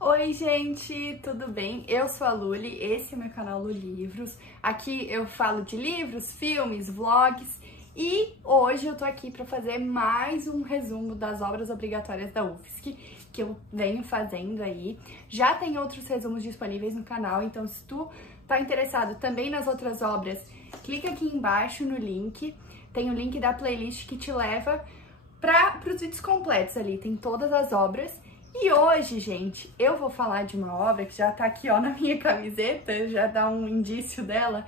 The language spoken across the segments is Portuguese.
Oi gente, tudo bem? Eu sou a Luli, esse é o meu canal Lulivros. Aqui eu falo de livros, filmes, vlogs e hoje eu tô aqui para fazer mais um resumo das obras obrigatórias da UFSC que eu venho fazendo aí. Já tem outros resumos disponíveis no canal, então se tu tá interessado também nas outras obras, clica aqui embaixo no link. Tem o link da playlist que te leva para os vídeos completos ali, tem todas as obras. E hoje, gente, eu vou falar de uma obra que já tá aqui, ó, na minha camiseta, já dá um indício dela,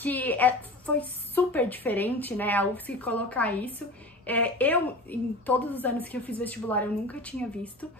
que foi super diferente, né, a UFSC colocar isso. Em todos os anos que eu fiz vestibular, eu nunca tinha visto,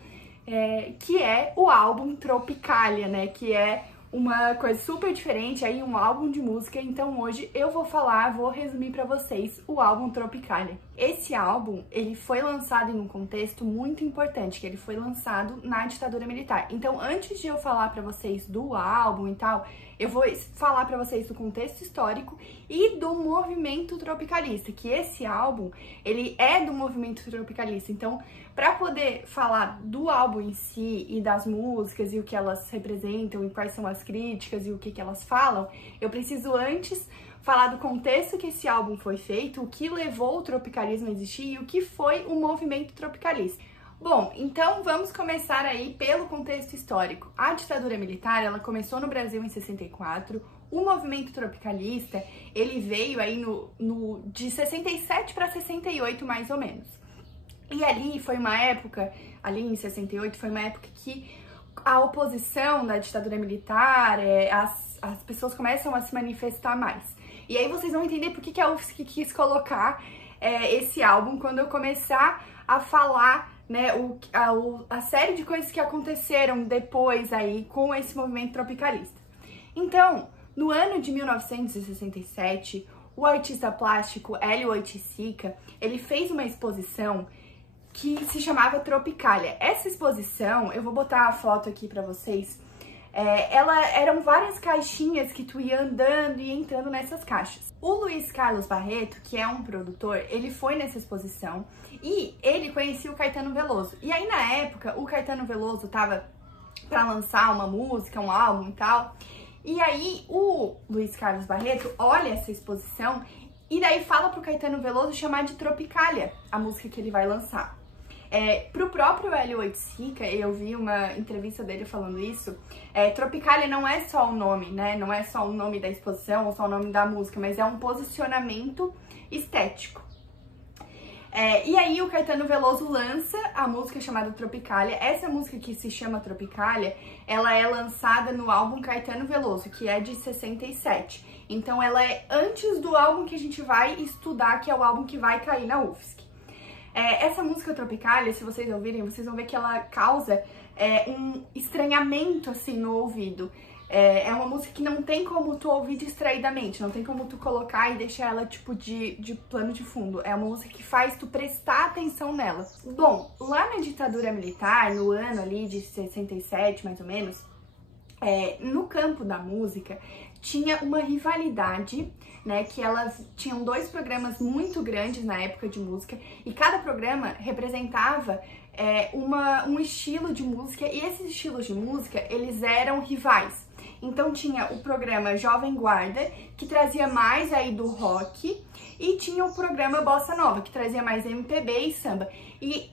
que é o álbum Tropicalia, né, que é uma coisa super diferente, aí um álbum de música. Então hoje eu vou resumir pra vocês o álbum Tropicalia. Esse álbum, ele foi lançado em um contexto muito importante, que ele foi lançado na ditadura militar. Então antes de eu falar pra vocês do álbum e tal, eu vou falar pra vocês do contexto histórico e do movimento tropicalista, que esse álbum, ele é do movimento tropicalista. Então, para poder falar do álbum em si e das músicas e o que elas representam e quais são as críticas e o que elas falam, eu preciso antes falar do contexto que esse álbum foi feito, o que levou o tropicalismo a existir e o que foi o movimento tropicalista. Bom, então vamos começar aí pelo contexto histórico. A ditadura militar, ela começou no Brasil em 64, o movimento tropicalista, ele veio aí de 67 para 68 mais ou menos. E ali foi uma época, ali em 68, foi uma época que a oposição da ditadura militar, as pessoas começam a se manifestar mais. E aí vocês vão entender por que a UFSC quis colocar esse álbum quando eu começar a falar, né, a série de coisas que aconteceram depois aí com esse movimento tropicalista. Então, no ano de 1967, o artista plástico Hélio Oiticica, ele fez uma exposição que se chamava Tropicalia. Essa exposição, eu vou botar a foto aqui pra vocês, eram várias caixinhas que tu ia andando e entrando nessas caixas. O Luiz Carlos Barreto, que é um produtor, ele foi nessa exposição e ele conhecia o Caetano Veloso. E aí, na época, o Caetano Veloso tava pra lançar uma música, um álbum e tal. E aí, o Luiz Carlos Barreto olha essa exposição e daí fala pro Caetano Veloso chamar de Tropicalia, a música que ele vai lançar. Pro próprio Hélio Oiticica, eu vi uma entrevista dele falando isso, Tropicalia não é só o nome, né? Não é só o nome da exposição ou só o nome da música, mas é um posicionamento estético. E aí o Caetano Veloso lança a música chamada Tropicalia. Essa música que se chama Tropicalia, ela é lançada no álbum Caetano Veloso, que é de 67. Então ela é antes do álbum que a gente vai estudar, que é o álbum que vai cair na UFSC. Essa música Tropicalia, se vocês ouvirem, vocês vão ver que ela causa um estranhamento assim no ouvido. É uma música que não tem como tu ouvir distraidamente, não tem como tu colocar e deixar ela tipo de plano de fundo. É uma música que faz tu prestar atenção nela. Bom, lá na ditadura militar, no ano ali de 67 mais ou menos, no campo da música, tinha uma rivalidade, né, que elas tinham dois programas muito grandes na época de música, e cada programa representava um estilo de música, e esses estilos de música, eles eram rivais. Então tinha o programa Jovem Guarda, que trazia mais aí do rock, e tinha o programa Bossa Nova, que trazia mais MPB e samba. E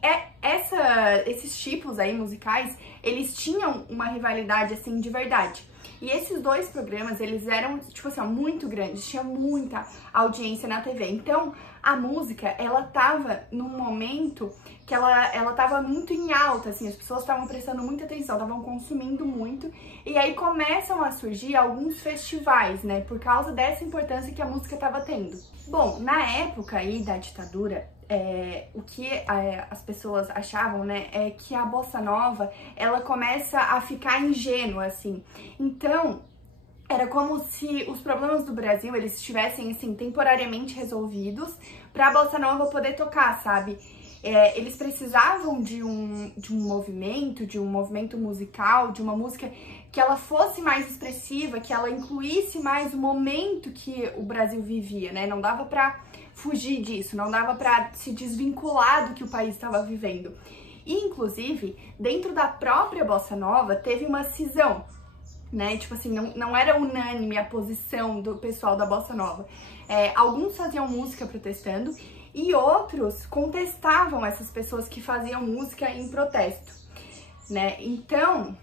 esses tipos aí musicais, eles tinham uma rivalidade assim de verdade. E esses dois programas, eles eram, tipo assim, ó, muito grandes, tinha muita audiência na TV. Então, a música, ela tava num momento que ela tava muito em alta, assim, as pessoas estavam prestando muita atenção, estavam consumindo muito. E aí começam a surgir alguns festivais, né, por causa dessa importância que a música tava tendo. Bom, na época aí da ditadura, o que as pessoas achavam, né, é que a bossa nova, ela começa a ficar ingênua, assim. Então, era como se os problemas do Brasil, eles estivessem, assim, temporariamente resolvidos para a bossa nova poder tocar, sabe? Eles precisavam de um movimento musical, de uma música que ela fosse mais expressiva, que ela incluísse mais o momento que o Brasil vivia, né? Não dava pra fugir disso, não dava pra se desvincular do que o país estava vivendo. E, inclusive, dentro da própria bossa nova, teve uma cisão, né? Tipo assim, não era unânime a posição do pessoal da bossa nova. Alguns faziam música protestando e outros contestavam essas pessoas que faziam música em protesto, né? Então,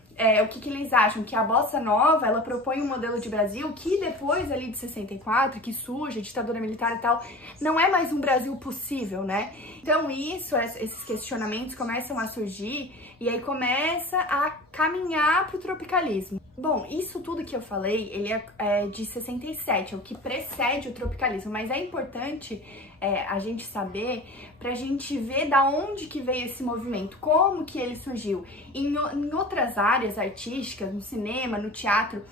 o que eles acham? Que a bossa nova, ela propõe um modelo de Brasil que depois ali de 64, que surge a ditadura militar e tal, não é mais um Brasil possível, né? Então esses questionamentos começam a surgir e aí começa a caminhar para o tropicalismo. Bom, isso tudo que eu falei, ele é de 67, é o que precede o tropicalismo, mas é importante a gente saber, pra gente ver da onde que veio esse movimento, como que ele surgiu. Em outras áreas artísticas, no cinema, no teatro,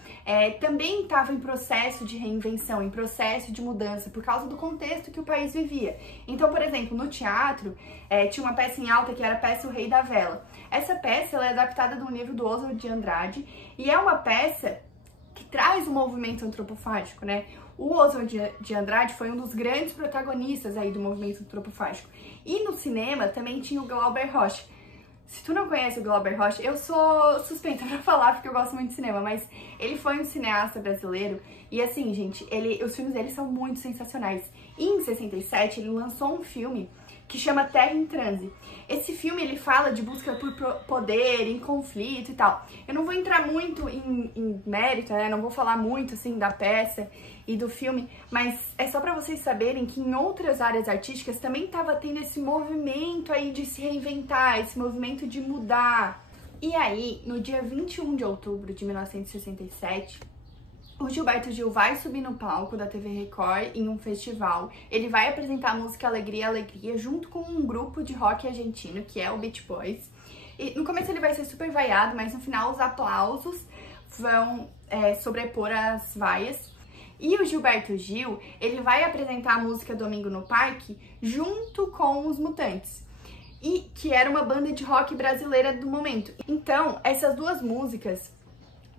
também estava em processo de reinvenção, em processo de mudança, por causa do contexto que o país vivia. Então, por exemplo, no teatro, tinha uma peça em alta que era a peça O Rei da Vela. Essa peça ela é adaptada de um livro do Oswald de Andrade e é uma peça que traz o movimento antropofágico, né? O Oswald de Andrade foi um dos grandes protagonistas aí do movimento antropofágico. E no cinema também tinha o Glauber Rocha. Se tu não conhece o Glauber Rocha, eu sou suspeita pra falar porque eu gosto muito de cinema, mas ele foi um cineasta brasileiro e assim, gente, os filmes dele são muito sensacionais. E em 67 ele lançou um filme que chama Terra em Transe. Esse filme, ele fala de busca por poder, em conflito e tal. Eu não vou entrar muito em mérito, né? Não vou falar muito, assim, da peça e do filme, mas é só pra vocês saberem que em outras áreas artísticas também tava tendo esse movimento aí de se reinventar, esse movimento de mudar. E aí, no dia 21 de outubro de 1967, o Gilberto Gil vai subir no palco da TV Record em um festival. Ele vai apresentar a música Alegria, Alegria junto com um grupo de rock argentino, que é o Beach Boys. E no começo ele vai ser super vaiado, mas no final os aplausos vão sobrepor as vaias. E o Gilberto Gil, ele vai apresentar a música Domingo no Parque junto com os Mutantes, e que era uma banda de rock brasileira do momento. Então, essas duas músicas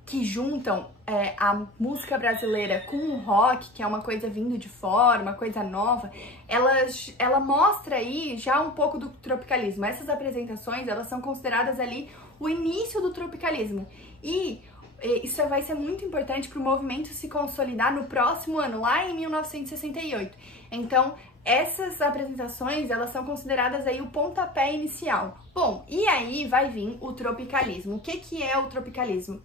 que juntam a música brasileira com o rock, que é uma coisa vindo de fora, uma coisa nova, ela mostra aí já um pouco do tropicalismo. Essas apresentações, elas são consideradas ali o início do tropicalismo. E isso vai ser muito importante para o movimento se consolidar no próximo ano, lá em 1968. Então, essas apresentações, elas são consideradas aí o pontapé inicial. Bom, e aí vai vir o tropicalismo. O que é o tropicalismo?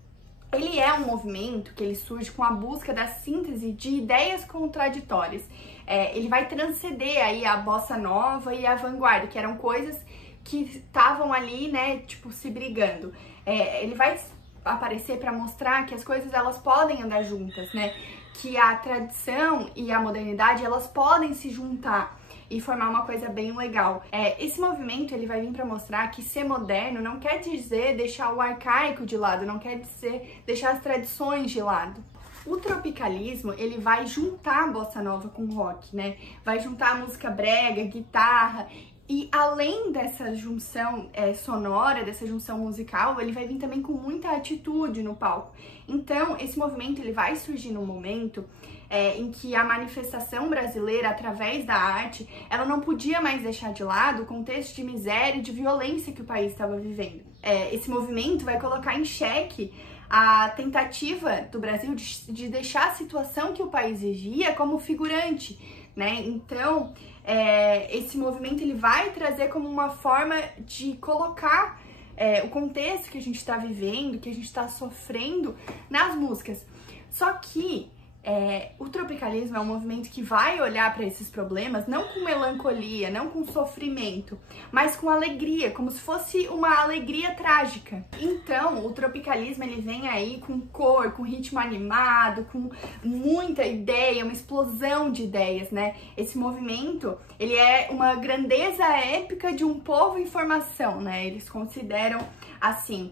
Ele é um movimento que ele surge com a busca da síntese de ideias contraditórias. Ele vai transcender aí a bossa nova e a vanguarda, que eram coisas que estavam ali, né, tipo, se brigando. Ele vai aparecer para mostrar que as coisas, elas podem andar juntas, né? Que a tradição e a modernidade, elas podem se juntar e formar uma coisa bem legal. Esse movimento, ele vai vir para mostrar que ser moderno não quer dizer deixar o arcaico de lado, não quer dizer deixar as tradições de lado. O tropicalismo, ele vai juntar a bossa nova com o rock, né? Vai juntar a música brega, guitarra, e além dessa junção sonora, dessa junção musical, ele vai vir também com muita atitude no palco. Então, esse movimento, ele vai surgir num momento em que a manifestação brasileira, através da arte, ela não podia mais deixar de lado o contexto de miséria e de violência que o país estava vivendo. Esse movimento vai colocar em xeque a tentativa do Brasil de deixar a situação que o país vivia como figurante, né? Então, esse movimento, ele vai trazer como uma forma de colocar o contexto que a gente está vivendo, que a gente está sofrendo nas músicas. Só que o tropicalismo é um movimento que vai olhar para esses problemas não com melancolia, não com sofrimento, mas com alegria, como se fosse uma alegria trágica. Então, o tropicalismo, ele vem aí com cor, com ritmo animado, com muita ideia, uma explosão de ideias, né? Esse movimento, ele é uma grandeza épica de um povo em formação, né? Eles consideram assim.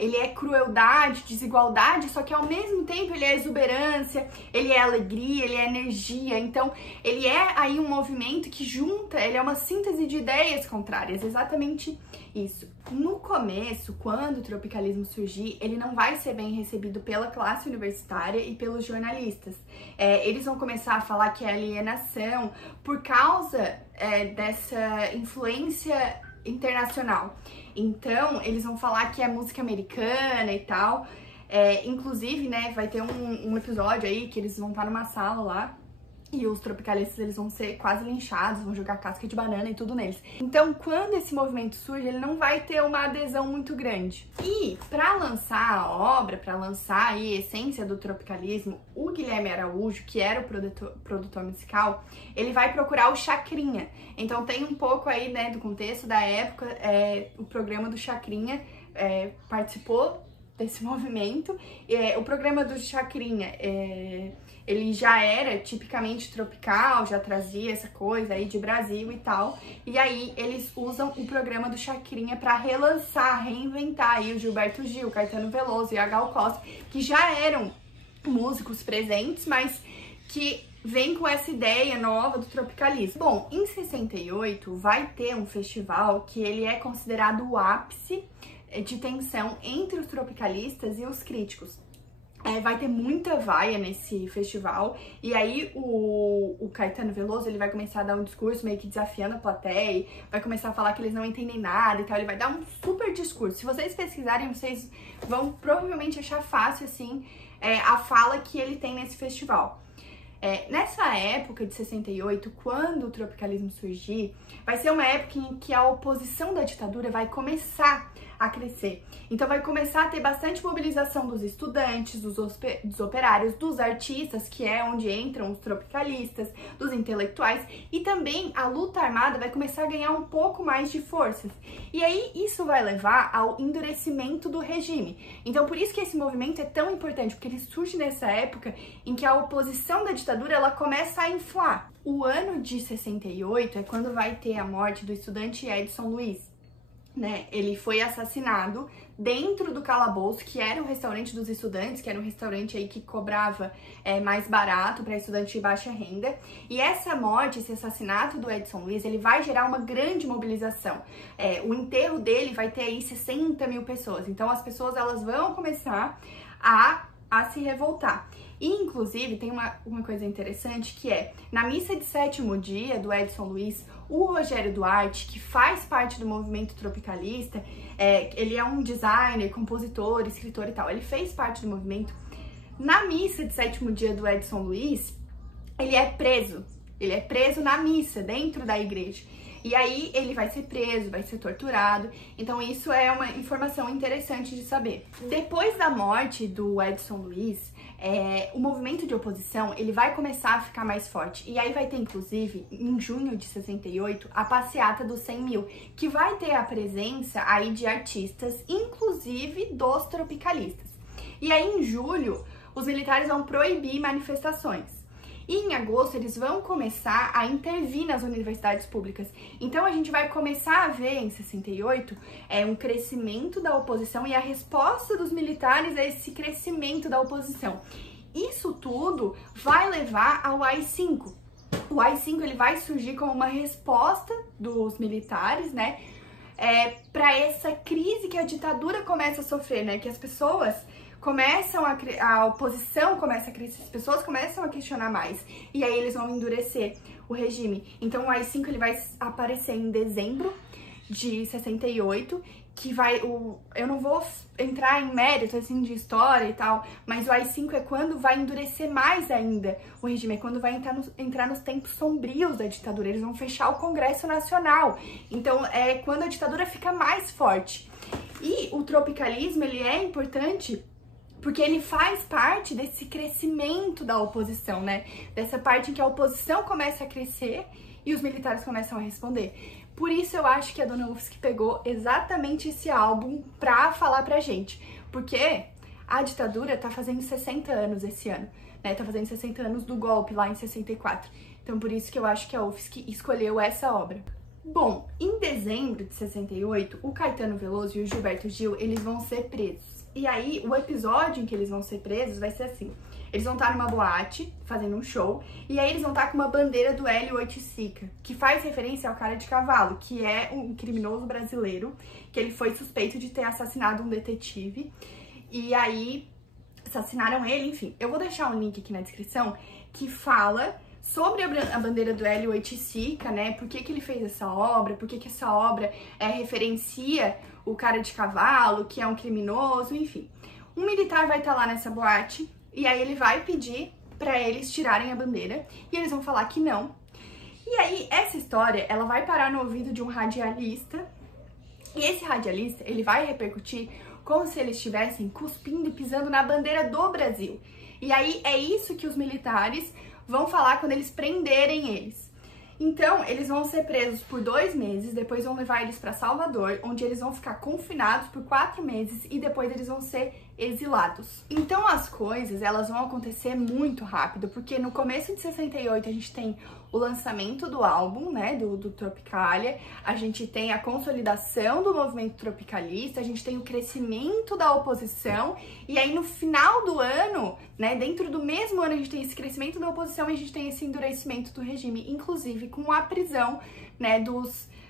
Ele é crueldade, desigualdade, só que ao mesmo tempo ele é exuberância, ele é alegria, ele é energia. Então, ele é aí um movimento que junta, ele é uma síntese de ideias contrárias, exatamente isso. No começo, quando o tropicalismo surgir, ele não vai ser bem recebido pela classe universitária e pelos jornalistas. Eles vão começar a falar que é alienação por causa dessa influência internacional. Então, eles vão falar que é música americana e tal. Inclusive, né, vai ter um episódio aí que eles vão estar numa sala lá e os tropicalistas, eles vão ser quase linchados, vão jogar casca de banana e tudo neles. Então, quando esse movimento surge, ele não vai ter uma adesão muito grande. E para lançar a obra, para lançar aí a essência do tropicalismo, o Guilherme Araújo, que era o produtor musical, ele vai procurar o Chacrinha. Então tem um pouco aí, né, do contexto da época, o programa do Chacrinha participou desse movimento. O programa do Chacrinha, ele já era tipicamente tropical, já trazia essa coisa aí de Brasil e tal. E aí eles usam o programa do Chacrinha para relançar, reinventar aí o Gilberto Gil, Caetano Veloso e a Gal Costa, que já eram músicos presentes, mas que vem com essa ideia nova do tropicalismo. Bom, em 68 vai ter um festival que ele é considerado o ápice de tensão entre os tropicalistas e os críticos. Vai ter muita vaia nesse festival, e aí o Caetano Veloso, ele vai começar a dar um discurso meio que desafiando a plateia, vai começar a falar que eles não entendem nada e tal, ele vai dar um super discurso. Se vocês pesquisarem, vocês vão provavelmente achar fácil, assim, a fala que ele tem nesse festival. Nessa época de 68, quando o tropicalismo surgir, vai ser uma época em que a oposição da ditadura vai começar a crescer. Então vai começar a ter bastante mobilização dos estudantes, dos operários, dos artistas, que é onde entram os tropicalistas, dos intelectuais, e também a luta armada vai começar a ganhar um pouco mais de forças. E aí isso vai levar ao endurecimento do regime. Então por isso que esse movimento é tão importante, porque ele surge nessa época em que a oposição da ditadura ela começa a inflar. O ano de 68 é quando vai ter a morte do estudante Edson Luiz. Ele foi assassinado dentro do calabouço, que era um restaurante dos estudantes, que era um restaurante aí que cobrava mais barato para estudante de baixa renda. E essa morte, esse assassinato do Edson Luiz, ele vai gerar uma grande mobilização. O enterro dele vai ter aí 60 mil pessoas. Então as pessoas elas vão começar a se revoltar. E, inclusive, tem uma coisa interessante que na missa de sétimo dia do Edson Luiz, o Rogério Duarte, que faz parte do movimento tropicalista, ele é um designer, compositor, escritor e tal, ele fez parte do movimento. Na missa de sétimo dia do Edson Luiz, ele é preso na missa, dentro da igreja. E aí ele vai ser preso, vai ser torturado. Então isso é uma informação interessante de saber. Depois da morte do Edson Luiz, o movimento de oposição ele vai começar a ficar mais forte. E aí vai ter, inclusive, em junho de 68, a passeata dos 100 mil, que vai ter a presença aí de artistas, inclusive dos tropicalistas. E aí em julho, os militares vão proibir manifestações. E em agosto eles vão começar a intervir nas universidades públicas. Então a gente vai começar a ver em 68 um crescimento da oposição e a resposta dos militares a esse crescimento da oposição. Isso tudo vai levar ao AI-5. O AI-5 ele vai surgir como uma resposta dos militares, para essa crise que a ditadura começa a sofrer, que as pessoas começam a oposição começa a crescer, as pessoas começam a questionar mais, e aí eles vão endurecer o regime. Então o AI-5 ele vai aparecer em dezembro de 68, que eu não vou entrar em mérito assim de história e tal, mas o AI-5 é quando vai endurecer mais ainda o regime, é quando vai entrar nos tempos sombrios da ditadura, eles vão fechar o Congresso Nacional, então é quando a ditadura fica mais forte. E o tropicalismo ele é importante porque ele faz parte desse crescimento da oposição, dessa parte em que a oposição começa a crescer e os militares começam a responder. Por isso eu acho que a Dona UFSC pegou exatamente esse álbum pra falar pra gente, porque a ditadura tá fazendo 60 anos esse ano, tá fazendo 60 anos do golpe lá em 64. Então por isso que eu acho que a UFSC escolheu essa obra. Bom, em dezembro de 68, o Caetano Veloso e o Gilberto Gil, eles vão ser presos. E aí, o episódio em que eles vão ser presos vai ser assim. Eles vão estar numa boate, fazendo um show, e aí eles vão estar com uma bandeira do Hélio Oiticica, que faz referência ao Cara de Cavalo, que é um criminoso brasileiro, que ele foi suspeito de ter assassinado um detetive. E aí, assassinaram ele, enfim. Eu vou deixar um link aqui na descrição que fala sobre a bandeira do Hélio Oiticica, né? Por que ele fez essa obra, por que essa obra referencia o cara de cavalo, que é um criminoso, enfim. Um militar vai estar lá nessa boate e aí ele vai pedir para eles tirarem a bandeira e eles vão falar que não. E aí essa história, ela vai parar no ouvido de um radialista e esse radialista, ele vai repercutir como se eles estivessem cuspindo e pisando na bandeira do Brasil. E aí é isso que os militares vão falar quando eles prenderem eles. Então, eles vão ser presos por 2 meses, depois vão levar eles para Salvador, onde eles vão ficar confinados por 4 meses e depois eles vão ser exilados. Então, as coisas, elas vão acontecer muito rápido, porque no começo de 68 a gente tem o lançamento do álbum, né, do Tropicalia, a gente tem a consolidação do movimento tropicalista, a gente tem o crescimento da oposição, e aí no final do ano, né, dentro do mesmo ano a gente tem esse crescimento da oposição e a gente tem esse endurecimento do regime, inclusive com a prisão, né,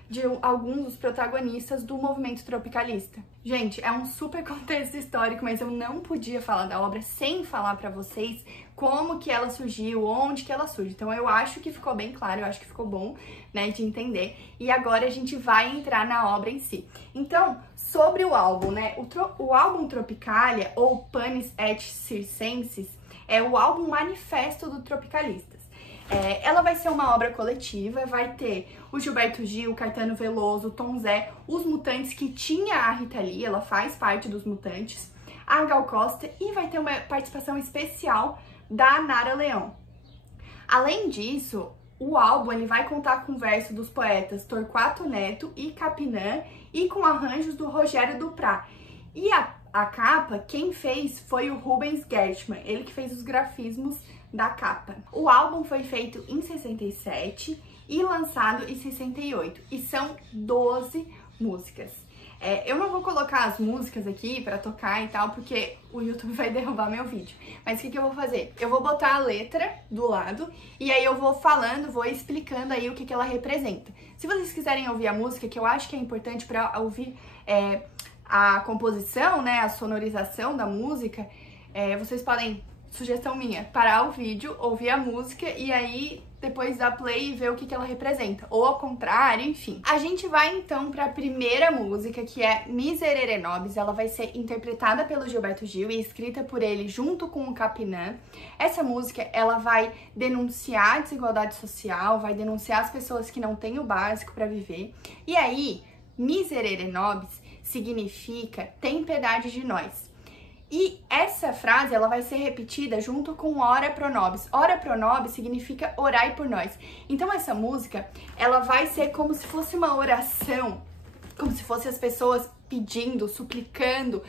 de alguns dos protagonistas do movimento tropicalista. Gente, é um super contexto histórico, mas eu não podia falar da obra sem falar pra vocês como que ela surgiu, onde que ela surge. Então eu acho que ficou bem claro, eu acho que ficou bom, né, de entender. E agora a gente vai entrar na obra em si. Então, sobre o álbum, né, o álbum Tropicalia, ou Panis et Circenses, é o álbum manifesto do Tropicalistas. Ela vai ser uma obra coletiva, vai ter o Gilberto Gil, o Caetano Veloso, o Tom Zé, os Mutantes, que tinha a Rita Lee, ela faz parte dos Mutantes, a Gal Costa, e vai ter uma participação especial da Nara Leão. Além disso, o álbum ele vai contar com verso dos poetas Torquato Neto e Capinã e com arranjos do Rogério Duprá. E a capa, quem fez foi o Rubens Gershman, ele que fez os grafismos da capa. O álbum foi feito em 67 e lançado em 68 e são 12 músicas. Eu não vou colocar as músicas aqui pra tocar e tal, porque o YouTube vai derrubar meu vídeo. Mas o que eu vou fazer? Eu vou botar a letra do lado e aí eu vou falando, vou explicando aí o que ela representa. Se vocês quiserem ouvir a música, que eu acho que é importante pra ouvir a composição, né, a sonorização da música, vocês podem, sugestão minha, parar o vídeo, ouvir a música e aí depois dar play e ver o que ela representa, ou ao contrário, enfim. A gente vai então para a primeira música, que é Miserere Nobis. Ela vai ser interpretada pelo Gilberto Gil e escrita por ele junto com o Capinã. Essa música, ela vai denunciar a desigualdade social, vai denunciar as pessoas que não têm o básico para viver. E aí, Miserere Nobis significa tem piedade de nós. E essa frase, ela vai ser repetida junto com Ora Pro Nobis. Ora Pro Nobis significa orai por nós. Então essa música, ela vai ser como se fosse uma oração, como se fossem as pessoas pedindo, suplicando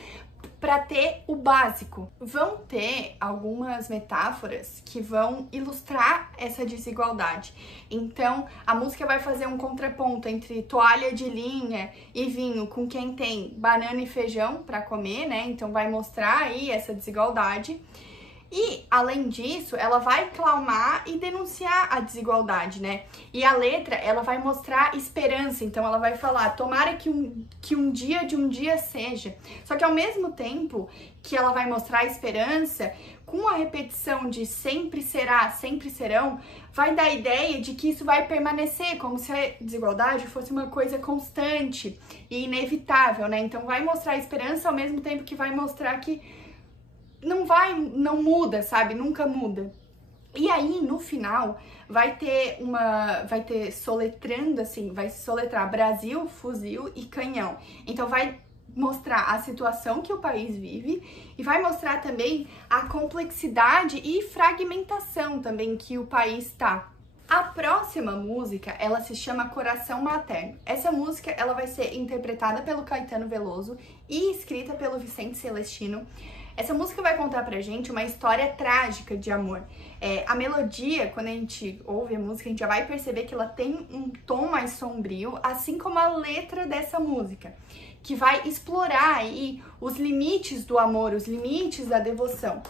para ter o básico. Vão ter algumas metáforas que vão ilustrar essa desigualdade. Então, a música vai fazer um contraponto entre toalha de linha e vinho com quem tem banana e feijão para comer, né? Então, vai mostrar aí essa desigualdade. E, além disso, ela vai clamar e denunciar a desigualdade, né? E a letra, ela vai mostrar esperança, então ela vai falar, tomara que um dia de um dia seja. Só que ao mesmo tempo que ela vai mostrar esperança, com a repetição de sempre será, sempre serão, vai dar a ideia de que isso vai permanecer, como se a desigualdade fosse uma coisa constante e inevitável, né? Então vai mostrar esperança ao mesmo tempo que vai mostrar que não muda, sabe? Nunca muda. E aí, no final, vai ter soletrando assim, vai soletrar Brasil, fuzil e canhão. Então vai mostrar a situação que o país vive e vai mostrar também a complexidade e fragmentação também que o país está. A próxima música, ela se chama Coração Materno. Essa música, ela vai ser interpretada pelo Caetano Veloso e escrita pelo Vicente Celestino. Essa música vai contar pra gente uma história trágica de amor. A melodia, quando a gente ouve a música, a gente já vai perceber que ela tem um tom mais sombrio, assim como a letra dessa música, que vai explorar aí os limites do amor, os limites da devoção.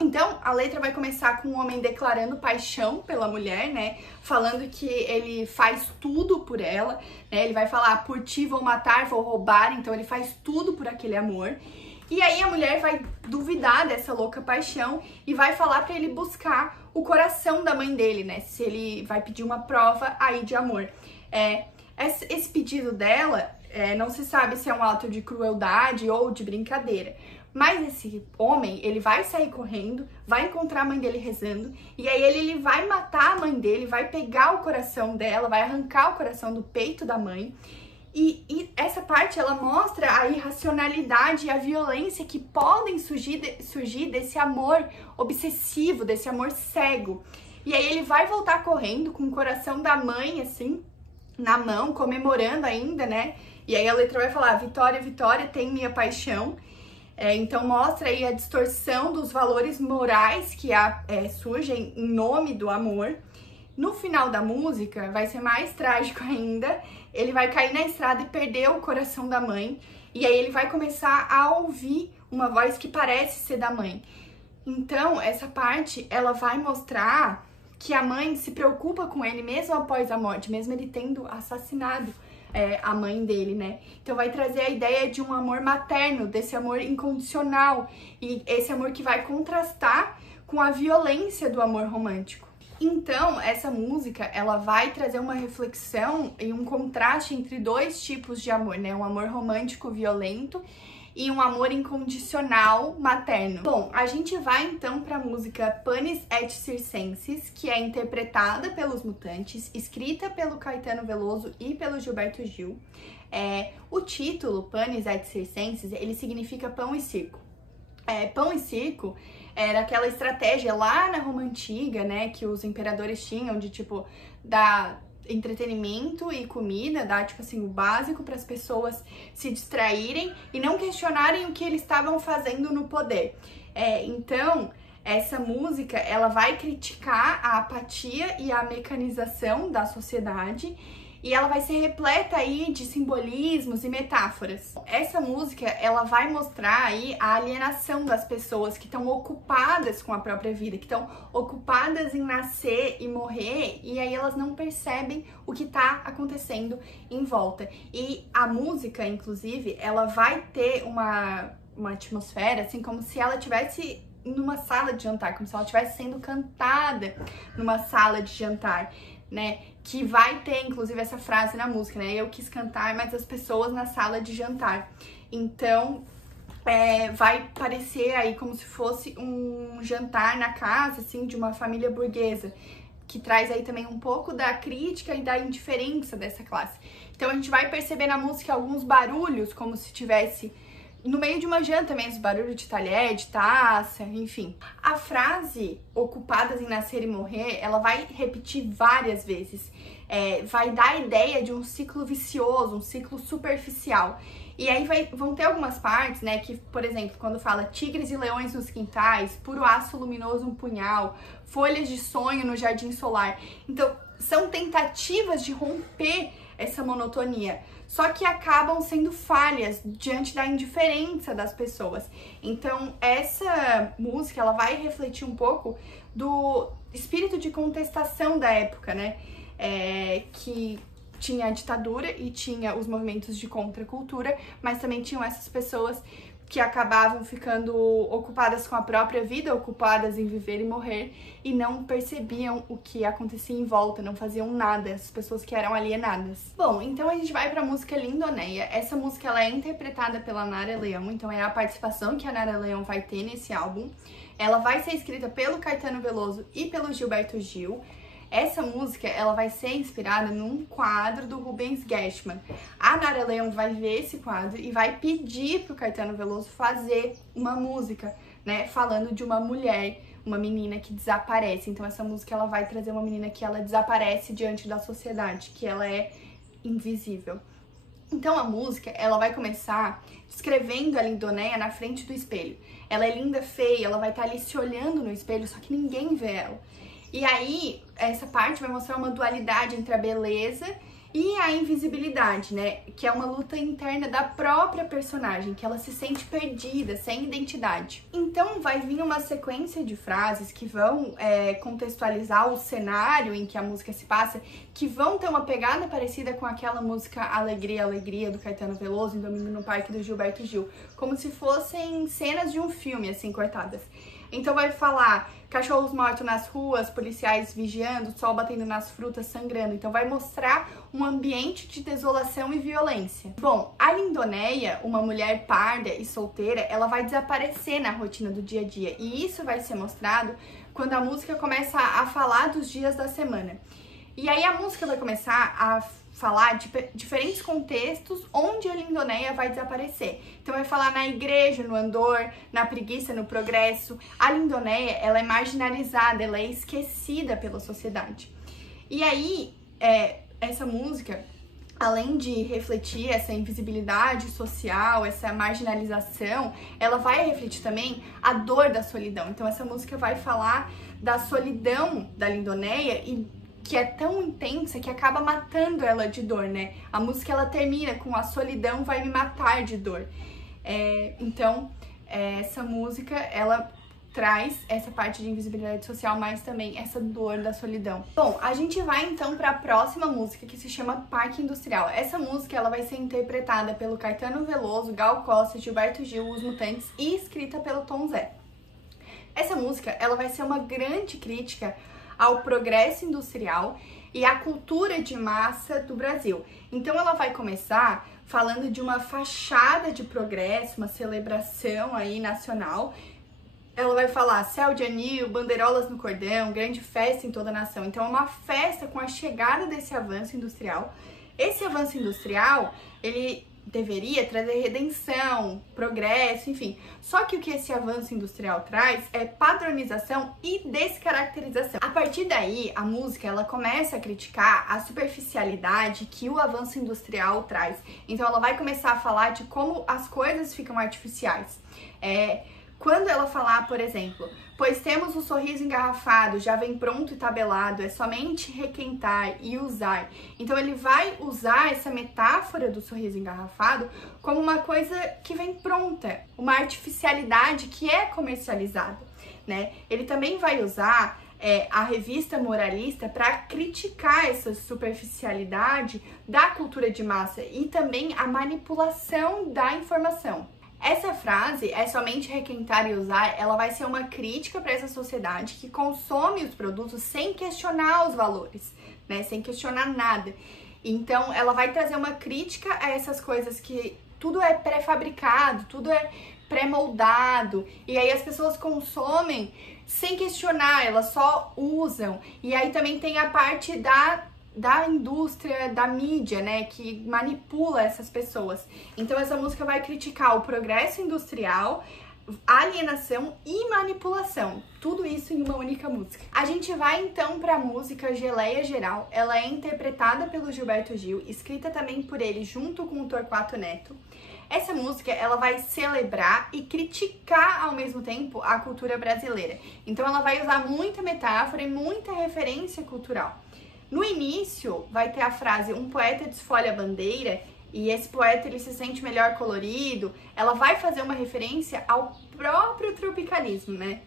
Então, a letra vai começar com um homem declarando paixão pela mulher, né? Falando que ele faz tudo por ela, né? Ele vai falar, por ti vou matar, vou roubar, então ele faz tudo por aquele amor. E aí a mulher vai duvidar dessa louca paixão e vai falar pra ele buscar o coração da mãe dele, né? Se ele vai pedir uma prova aí de amor. Esse pedido dela, não se sabe se é um ato de crueldade ou de brincadeira. Mas esse homem, ele vai sair correndo, vai encontrar a mãe dele rezando, e aí ele vai matar a mãe dele, vai pegar o coração dela, vai arrancar o coração do peito da mãe. E essa parte, ela mostra a irracionalidade e a violência que podem surgir desse amor obsessivo, desse amor cego. E aí ele vai voltar correndo com o coração da mãe, assim, na mão, comemorando ainda, né? E aí a letra vai falar, Vitória, Vitória, tem minha paixão. Então mostra aí a distorção dos valores morais que surgem em nome do amor. No final da música, vai ser mais trágico ainda, ele vai cair na estrada e perder o coração da mãe, e aí ele vai começar a ouvir uma voz que parece ser da mãe. Então, essa parte, ela vai mostrar que a mãe se preocupa com ele mesmo após a morte, mesmo ele tendo assassinado a mãe dele, né? Então vai trazer a ideia de um amor materno, desse amor incondicional, e esse amor que vai contrastar com a violência do amor romântico. Então, essa música, ela vai trazer uma reflexão e um contraste entre dois tipos de amor, né? Um amor romântico violento e um amor incondicional materno. Bom, a gente vai então para a música Panis et Circenses, que é interpretada pelos Mutantes, escrita pelo Caetano Veloso e pelo Gilberto Gil. O título, Panis et Circenses, ele significa pão e circo. Pão e circo era aquela estratégia lá na Roma Antiga, né, que os imperadores tinham de, tipo, dar entretenimento e comida, dar, tipo assim, o básico para as pessoas se distraírem e não questionarem o que eles estavam fazendo no poder. Então, essa música, ela vai criticar a apatia e a mecanização da sociedade, e ela vai ser repleta aí de simbolismos e metáforas. Essa música, ela vai mostrar aí a alienação das pessoas que estão ocupadas com a própria vida, que estão ocupadas em nascer e morrer, e aí elas não percebem o que tá acontecendo em volta. E a música, inclusive, ela vai ter uma atmosfera, assim, como se ela tivesse numa sala de jantar, como se ela estivesse sendo cantada numa sala de jantar, né? Que vai ter, inclusive, essa frase na música, né? Eu quis cantar, mas as pessoas na sala de jantar. Então, vai parecer aí como se fosse um jantar na casa, assim, de uma família burguesa, que traz aí também um pouco da crítica e da indiferença dessa classe. Então, a gente vai perceber na música alguns barulhos, como se tivesse no meio de uma janta mesmo, barulho de talher, de taça, enfim. A frase ocupadas em nascer e morrer, ela vai repetir várias vezes. Vai dar a ideia de um ciclo vicioso, um ciclo superficial. E aí vão ter algumas partes, né, que, por exemplo, quando fala tigres e leões nos quintais, puro aço luminoso um punhal, folhas de sonho no jardim solar. Então, são tentativas de romper essa monotonia, só que acabam sendo falhas diante da indiferença das pessoas. Então, essa música, ela vai refletir um pouco do espírito de contestação da época, né? Que tinha a ditadura e tinha os movimentos de contracultura, mas também tinham essas pessoas que acabavam ficando ocupadas com a própria vida, ocupadas em viver e morrer, e não percebiam o que acontecia em volta, não faziam nada, essas pessoas que eram alienadas. Bom, então a gente vai pra música Lindonéia. Essa música, ela é interpretada pela Nara Leão, então é a participação que a Nara Leão vai ter nesse álbum. Ela vai ser escrita pelo Caetano Veloso e pelo Gilberto Gil. Essa música, ela vai ser inspirada num quadro do Rubens Gershman. A Nara Leão vai ver esse quadro e vai pedir pro Caetano Veloso fazer uma música, né, falando de uma mulher, uma menina que desaparece. Então essa música, ela vai trazer uma menina que ela desaparece diante da sociedade, que ela é invisível. Então a música, ela vai começar descrevendo a Lindonéia na frente do espelho. Ela é linda, feia, ela vai estar ali se olhando no espelho, só que ninguém vê ela. E aí, essa parte vai mostrar uma dualidade entre a beleza E a invisibilidade, né, que é uma luta interna da própria personagem, que ela se sente perdida, sem identidade. Então vai vir uma sequência de frases que vão contextualizar o cenário em que a música se passa, que vão ter uma pegada parecida com aquela música Alegria, Alegria, do Caetano Veloso, em Domingo no Parque, do Gilberto Gil, como se fossem cenas de um filme, assim, cortadas. Então vai falar cachorros mortos nas ruas, policiais vigiando, sol batendo nas frutas, sangrando. Então vai mostrar um ambiente de desolação e violência. Bom, a Lindonéia, uma mulher parda e solteira, ela vai desaparecer na rotina do dia a dia. E isso vai ser mostrado quando a música começa a falar dos dias da semana. E aí a música vai começar a falar de diferentes contextos onde a Lindonéia vai desaparecer. Então vai falar na igreja, no andor, na preguiça, no progresso. A Lindonéia, ela é marginalizada, ela é esquecida pela sociedade. E aí, essa música, além de refletir essa invisibilidade social, essa marginalização, ela vai refletir também a dor da solidão. Então essa música vai falar da solidão da Lindonéia e que é tão intensa que acaba matando ela de dor, né? A música, ela termina com a solidão vai me matar de dor. Então, essa música, ela traz essa parte de invisibilidade social, mas também essa dor da solidão. Bom, a gente vai então para a próxima música, que se chama Parque Industrial. Essa música, ela vai ser interpretada pelo Caetano Veloso, Gal Costa, Gilberto Gil, Os Mutantes e escrita pelo Tom Zé. Essa música, ela vai ser uma grande crítica ao progresso industrial e à cultura de massa do Brasil. Então ela vai começar falando de uma fachada de progresso, uma celebração aí nacional. Ela vai falar céu de anil, bandeirolas no cordão, grande festa em toda a nação. Então é uma festa com a chegada desse avanço industrial. Esse avanço industrial, ele deveria trazer redenção, progresso, enfim. Só que o que esse avanço industrial traz é padronização e descaracterização. A partir daí, a música, ela começa a criticar a superficialidade que o avanço industrial traz. Então ela vai começar a falar de como as coisas ficam artificiais. Quando ela falar, por exemplo, pois temos o sorriso engarrafado, já vem pronto e tabelado, é somente requentar e usar. Então ele vai usar essa metáfora do sorriso engarrafado como uma coisa que vem pronta, uma artificialidade que é comercializada, né? Ele também vai usar a revista moralista para criticar essa superficialidade da cultura de massa e também a manipulação da informação. Essa frase, é somente requentar e usar, ela vai ser uma crítica para essa sociedade que consome os produtos sem questionar os valores, né? Sem questionar nada. Então, ela vai trazer uma crítica a essas coisas que tudo é pré-fabricado, tudo é pré-moldado, e aí as pessoas consomem sem questionar, elas só usam. E aí também tem a parte da indústria, da mídia, né, que manipula essas pessoas. Então essa música vai criticar o progresso industrial, alienação e manipulação. Tudo isso em uma única música. A gente vai então para a música Geleia Geral. Ela é interpretada pelo Gilberto Gil, escrita também por ele junto com o Torquato Neto. Essa música, ela vai celebrar e criticar ao mesmo tempo a cultura brasileira. Então ela vai usar muita metáfora e muita referência cultural. No início, vai ter a frase, um poeta desfolha a bandeira, e esse poeta, ele se sente melhor colorido. Ela vai fazer uma referência ao próprio tropicalismo, né?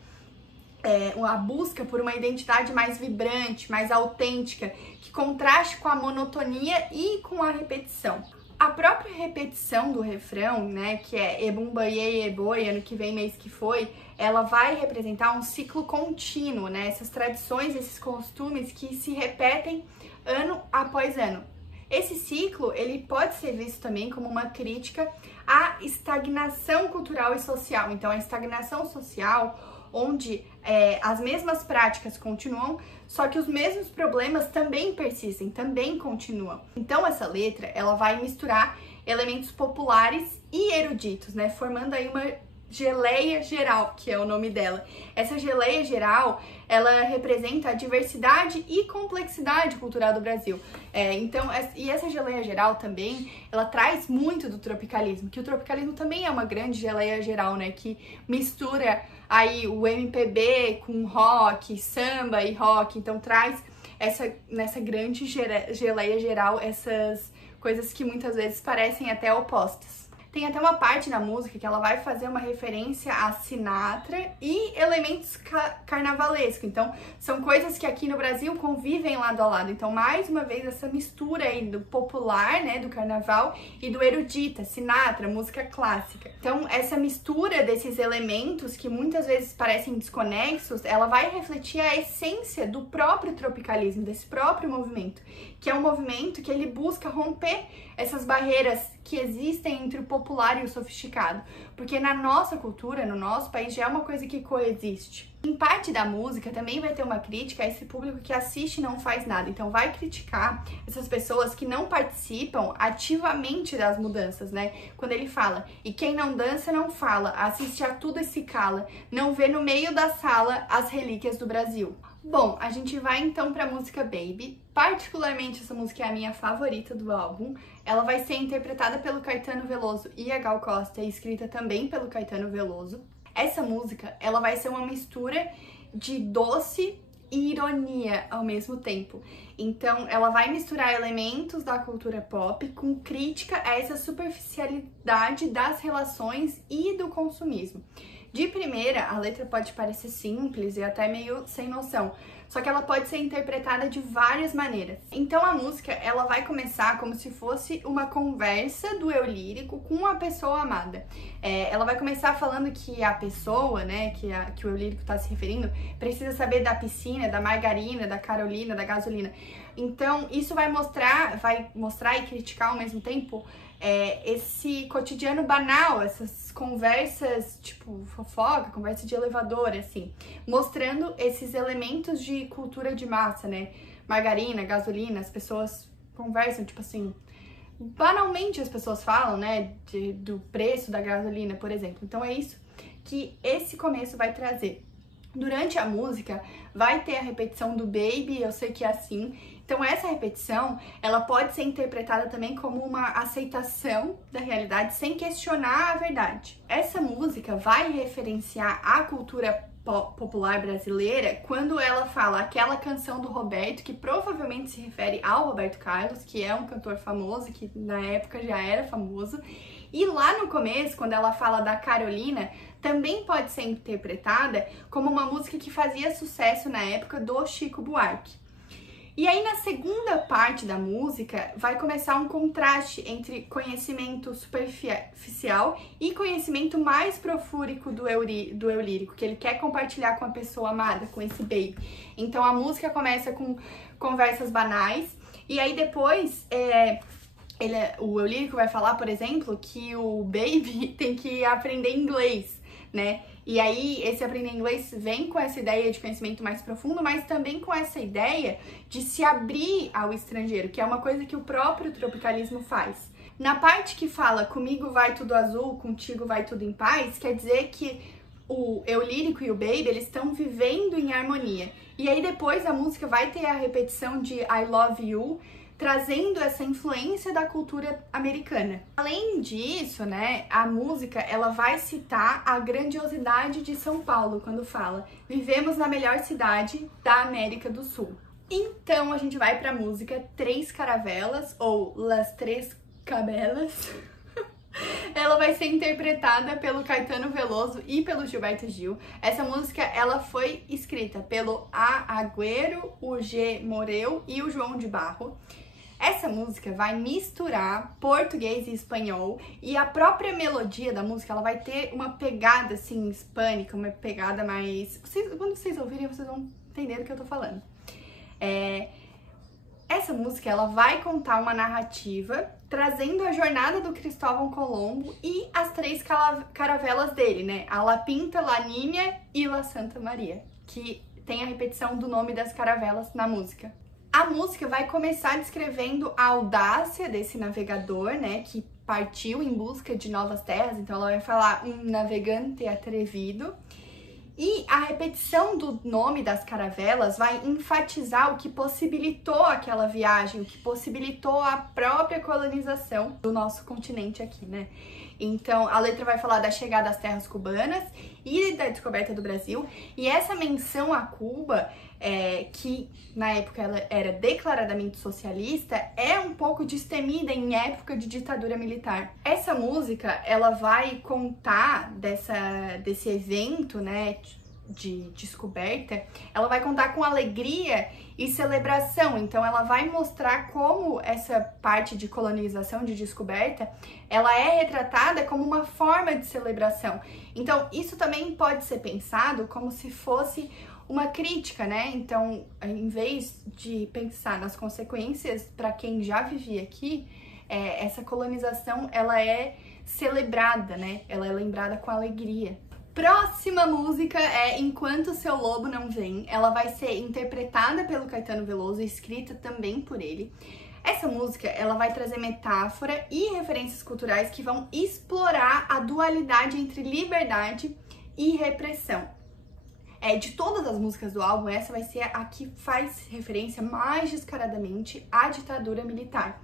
A busca por uma identidade mais vibrante, mais autêntica, que contraste com a monotonia e com a repetição. A própria repetição do refrão, né, que é ebumba e boi, ano que vem, mês que foi, ela vai representar um ciclo contínuo, né, essas tradições, esses costumes que se repetem ano após ano. Esse ciclo, ele pode ser visto também como uma crítica à estagnação cultural e social. Então, a estagnação social, onde as mesmas práticas continuam, só que os mesmos problemas também persistem, também continuam. Então essa letra, ela vai misturar elementos populares e eruditos, né, formando aí uma geleia geral, que é o nome dela. Essa geleia geral, ela representa a diversidade e complexidade cultural do Brasil. E essa geleia geral também, ela traz muito do tropicalismo, que o tropicalismo também é uma grande geleia geral, né, que mistura aí o MPB com rock, samba e rock, então traz nessa grande geleia geral, essas coisas que muitas vezes parecem até opostas. Tem até uma parte na música que ela vai fazer uma referência a Sinatra e elementos carnavalescos. Então, são coisas que aqui no Brasil convivem lado a lado. Então, mais uma vez, essa mistura aí do popular, né, do carnaval, e do erudita, Sinatra, música clássica. Então, essa mistura desses elementos que muitas vezes parecem desconexos, ela vai refletir a essência do próprio tropicalismo, desse próprio movimento, que é um movimento que ele busca romper essas barreiras que existem entre o popular e o sofisticado, porque na nossa cultura, no nosso país, já é uma coisa que coexiste. Em parte da música também vai ter uma crítica a esse público que assiste e não faz nada, então vai criticar essas pessoas que não participam ativamente das mudanças, né? Quando ele fala, e quem não dança não fala, assiste a tudo e se cala, não vê no meio da sala as relíquias do Brasil. Bom, a gente vai então para a música Baby. Particularmente essa música é a minha favorita do álbum. Ela vai ser interpretada pelo Caetano Veloso e a Gal Costa, e escrita também pelo Caetano Veloso. Essa música, ela vai ser uma mistura de doce e ironia ao mesmo tempo. Então, ela vai misturar elementos da cultura pop com crítica a essa superficialidade das relações e do consumismo. De primeira, a letra pode parecer simples e até meio sem noção, só que ela pode ser interpretada de várias maneiras. Então a música, ela vai começar como se fosse uma conversa do eu lírico com a pessoa amada. Ela vai começar falando que a pessoa, né, que o eu lírico está se referindo, precisa saber da piscina, da margarina, da Carolina, da gasolina. Então isso vai mostrar e criticar ao mesmo tempo esse cotidiano banal, essas conversas tipo fofoca, conversa de elevador, assim, mostrando esses elementos de cultura de massa, né? Margarina, gasolina, as pessoas conversam, tipo assim, banalmente as pessoas falam, né? Do preço da gasolina, por exemplo. Então é isso que esse começo vai trazer. Durante a música vai ter a repetição do Baby, eu sei que é assim. Então essa repetição, ela pode ser interpretada também como uma aceitação da realidade sem questionar a verdade. Essa música vai referenciar a cultura popular brasileira quando ela fala aquela canção do Roberto, que provavelmente se refere ao Roberto Carlos, que é um cantor famoso, que na época já era famoso. E lá no começo, quando ela fala da Carolina, também pode ser interpretada como uma música que fazia sucesso na época do Chico Buarque. E aí, na segunda parte da música, vai começar um contraste entre conhecimento superficial e conhecimento mais profúrico do eu lírico, que ele quer compartilhar com a pessoa amada, com esse baby. Então, a música começa com conversas banais, e aí depois o eu lírico vai falar, por exemplo, que o baby tem que aprender inglês, né? E aí, esse aprender inglês vem com essa ideia de conhecimento mais profundo, mas também com essa ideia de se abrir ao estrangeiro, que é uma coisa que o próprio tropicalismo faz. Na parte que fala comigo vai tudo azul, contigo vai tudo em paz, quer dizer que o eu lírico e o baby, eles estão vivendo em harmonia. E aí depois a música vai ter a repetição de I love you, trazendo essa influência da cultura americana. Além disso, né, a música, ela vai citar a grandiosidade de São Paulo, quando fala vivemos na melhor cidade da América do Sul. Então, a gente vai pra música Três Caravelas, ou Las Três Cabelas. Ela vai ser interpretada pelo Caetano Veloso e pelo Gilberto Gil. Essa música, ela foi escrita pelo A. Agüero, o G. Moreu e o João de Barro. Essa música vai misturar português e espanhol, e a própria melodia da música, ela vai ter uma pegada assim hispânica, uma pegada mais... quando vocês ouvirem, vocês vão entender do que eu tô falando. Essa música, ela vai contar uma narrativa trazendo a jornada do Cristóvão Colombo e as três caravelas dele, né? A La Pinta, La Niña e La Santa Maria, que tem a repetição do nome das caravelas na música. A música vai começar descrevendo a audácia desse navegador, né, que partiu em busca de novas terras. Então ela vai falar um navegante atrevido. E a repetição do nome das caravelas vai enfatizar o que possibilitou aquela viagem, o que possibilitou a própria colonização do nosso continente aqui, né? Então, a letra vai falar da chegada às terras cubanas e da descoberta do Brasil. E essa menção a Cuba, que na época ela era declaradamente socialista, é um pouco destemida em época de ditadura militar. Essa música, ela vai contar desse evento, né, de descoberta, ela vai contar com alegria e celebração. Então ela vai mostrar como essa parte de colonização, de descoberta, ela é retratada como uma forma de celebração. Então isso também pode ser pensado como se fosse uma crítica, né? Então, em vez de pensar nas consequências para quem já vivia aqui, essa colonização, ela é celebrada, né? Ela é lembrada com alegria. Próxima música é Enquanto Seu Lobo Não Vem. Ela vai ser interpretada pelo Caetano Veloso e escrita também por ele. Essa música, ela vai trazer metáfora e referências culturais que vão explorar a dualidade entre liberdade e repressão. De todas as músicas do álbum, essa vai ser a que faz referência mais descaradamente à ditadura militar.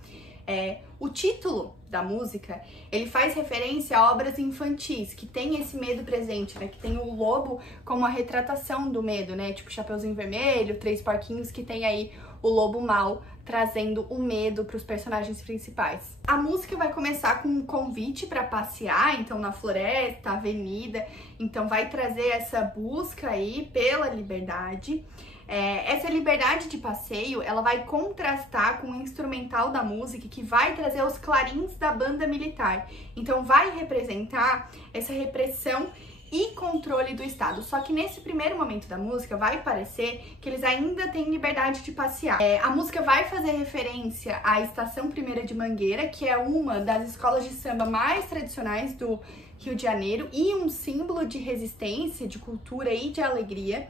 O título da música, ele faz referência a obras infantis, que tem esse medo presente, né? Que tem o lobo como a retratação do medo, né? Tipo Chapeuzinho Vermelho, Três Porquinhos, que tem aí o lobo mau trazendo o medo para os personagens principais. A música vai começar com um convite para passear, então na floresta, avenida, então vai trazer essa busca aí pela liberdade. Essa liberdade de passeio, ela vai contrastar com o instrumental da música, que vai trazer os clarins da banda militar. Então vai representar essa repressão e controle do Estado. Só que nesse primeiro momento da música vai parecer que eles ainda têm liberdade de passear. A música vai fazer referência à Estação 1ª de Mangueira, que é uma das escolas de samba mais tradicionais do Rio de Janeiro e um símbolo de resistência, de cultura e de alegria.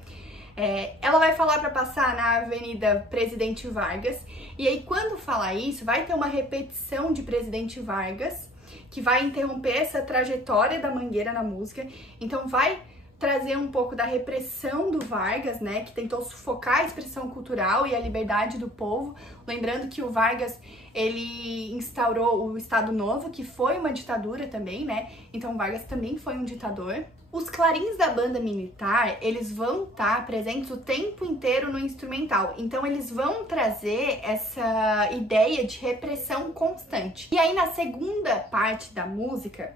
Ela vai falar para passar na Avenida Presidente Vargas, e aí quando falar isso, vai ter uma repetição de Presidente Vargas, que vai interromper essa trajetória da Mangueira na música. Então vai trazer um pouco da repressão do Vargas, né, que tentou sufocar a expressão cultural e a liberdade do povo. Lembrando que o Vargas, ele instaurou o Estado Novo, que foi uma ditadura também, né, então o Vargas também foi um ditador. Os clarins da banda militar, eles vão estar presentes o tempo inteiro no instrumental. Então, eles vão trazer essa ideia de repressão constante. E aí, na segunda parte da música,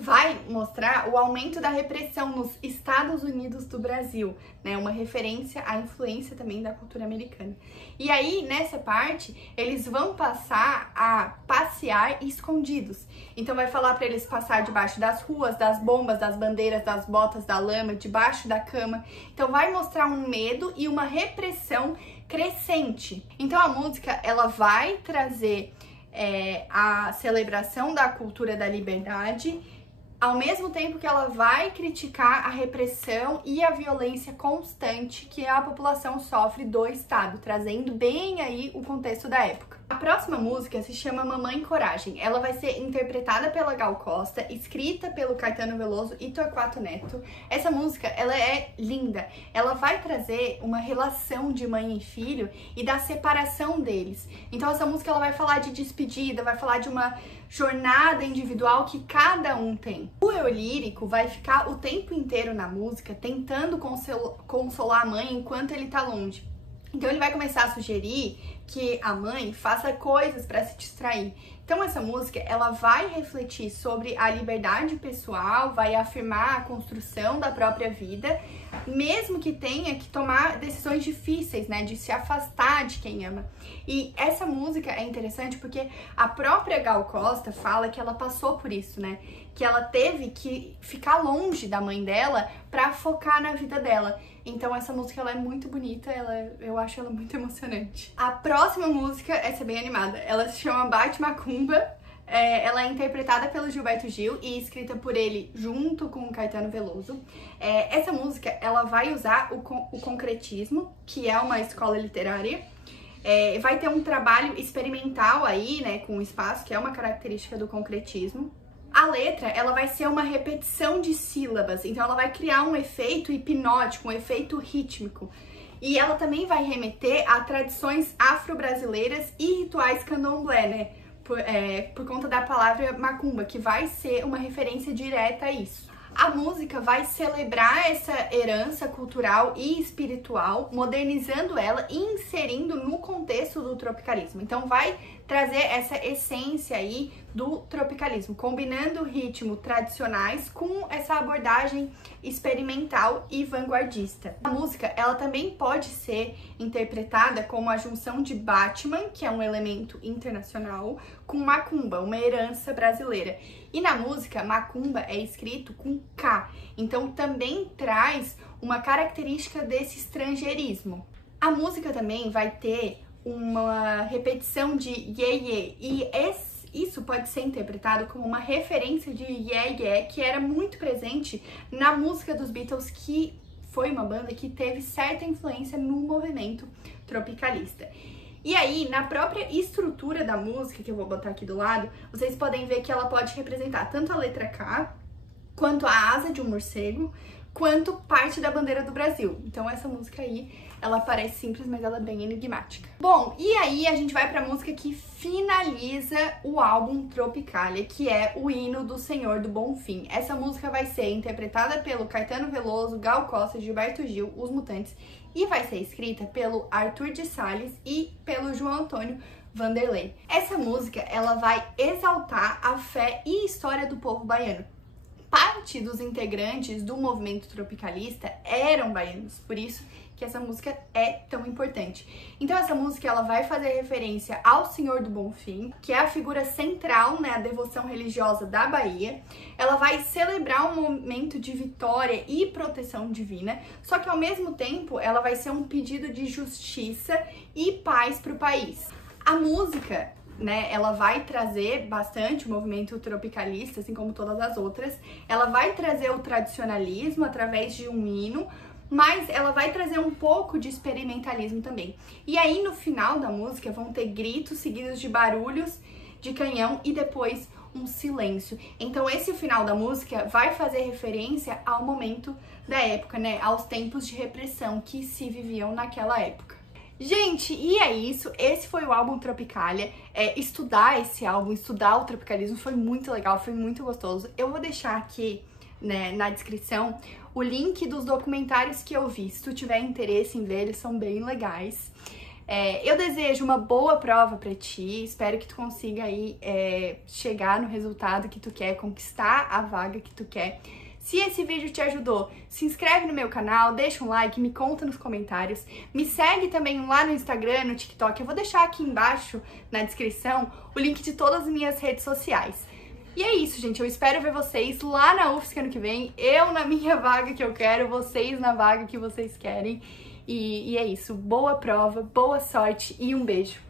vai mostrar o aumento da repressão nos Estados Unidos do Brasil, né? Uma referência à influência também da cultura americana. E aí, nessa parte, eles vão passar a passear escondidos. Então vai falar para eles passar debaixo das ruas, das bombas, das bandeiras, das botas, da lama, debaixo da cama. Então vai mostrar um medo e uma repressão crescente. Então a música, ela vai trazer a celebração da cultura da liberdade, ao mesmo tempo que ela vai criticar a repressão e a violência constante que a população sofre do Estado, trazendo bem aí o contexto da época. A próxima música se chama Mamãe Coragem. Ela vai ser interpretada pela Gal Costa, escrita pelo Caetano Veloso e Torquato Neto. Essa música, ela é linda. Ela vai trazer uma relação de mãe e filho e da separação deles. Então essa música, ela vai falar de despedida, vai falar de uma jornada individual que cada um tem. O eu lírico vai ficar o tempo inteiro na música tentando consolar a mãe enquanto ele tá longe. Então ele vai começar a sugerir que a mãe faça coisas para se distrair. Então essa música, ela vai refletir sobre a liberdade pessoal, vai afirmar a construção da própria vida, mesmo que tenha que tomar decisões difíceis, né, de se afastar de quem ama. E essa música é interessante porque a própria Gal Costa fala que ela passou por isso, né, que ela teve que ficar longe da mãe dela para focar na vida dela. Então essa música, ela é muito bonita, eu acho ela muito emocionante. A próxima música, essa é bem animada, ela se chama Bate Macumba. Ela é interpretada pelo Gilberto Gil e escrita por ele junto com o Caetano Veloso. Essa música, ela vai usar o concretismo, que é uma escola literária. Vai ter um trabalho experimental aí, né, com o espaço, que é uma característica do concretismo. A letra, ela vai ser uma repetição de sílabas, então ela vai criar um efeito hipnótico, um efeito rítmico. E ela também vai remeter a tradições afro-brasileiras e rituais candomblé, né? por conta da palavra macumba, que vai ser uma referência direta a isso. A música vai celebrar essa herança cultural e espiritual, modernizando ela e inserindo no contexto do tropicalismo. Então vai trazer essa essência aí do tropicalismo, combinando ritmos tradicionais com essa abordagem experimental e vanguardista. A música, ela também pode ser interpretada como a junção de Batman, que é um elemento internacional, com macumba, uma herança brasileira. E na música, macumba é escrito com K, então também traz uma característica desse estrangeirismo. A música também vai ter uma repetição de iê, e isso pode ser interpretado como uma referência de iê, que era muito presente na música dos Beatles, que foi uma banda que teve certa influência no movimento tropicalista. E aí, na própria estrutura da música, que eu vou botar aqui do lado, vocês podem ver que ela pode representar tanto a letra K, quanto a asa de um morcego, quanto parte da bandeira do Brasil. Então essa música aí, ela parece simples, mas ela é bem enigmática. Bom, e aí a gente vai pra música que finaliza o álbum Tropicalia, que é o hino do Senhor do Bonfim. Essa música vai ser interpretada pelo Caetano Veloso, Gal Costa, Gilberto Gil, Os Mutantes, e vai ser escrita pelo Arthur de Sales e pelo João Antônio Vanderlei. Essa música, ela vai exaltar a fé e história do povo baiano. Parte dos integrantes do movimento tropicalista eram baianos, por isso que essa música é tão importante. Então essa música, ela vai fazer referência ao Senhor do Bonfim, que é a figura central, né, a devoção religiosa da Bahia. Ela vai celebrar um momento de vitória e proteção divina, só que ao mesmo tempo ela vai ser um pedido de justiça e paz para o país. A música, né, ela vai trazer bastante o movimento tropicalista, assim como todas as outras. Ela vai trazer o tradicionalismo através de um hino, mas ela vai trazer um pouco de experimentalismo também. E aí, no final da música, vão ter gritos seguidos de barulhos de canhão e depois um silêncio. Então, esse final da música vai fazer referência ao momento da época, né, aos tempos de repressão que se viviam naquela época. Gente, e é isso, esse foi o álbum Tropicalia. Estudar esse álbum, estudar o tropicalismo foi muito legal, foi muito gostoso. Eu vou deixar aqui, né, na descrição o link dos documentários que eu vi, se tu tiver interesse em ver, eles são bem legais. Eu desejo uma boa prova pra ti, espero que tu consiga aí chegar no resultado que tu quer, conquistar a vaga que tu quer. Se esse vídeo te ajudou, se inscreve no meu canal, deixa um like, me conta nos comentários. Me segue também lá no Instagram, no TikTok. Eu vou deixar aqui embaixo na descrição o link de todas as minhas redes sociais. E é isso, gente. Eu espero ver vocês lá na UFSC ano que vem. Eu na minha vaga que eu quero, vocês na vaga que vocês querem. E é isso. Boa prova, boa sorte e um beijo.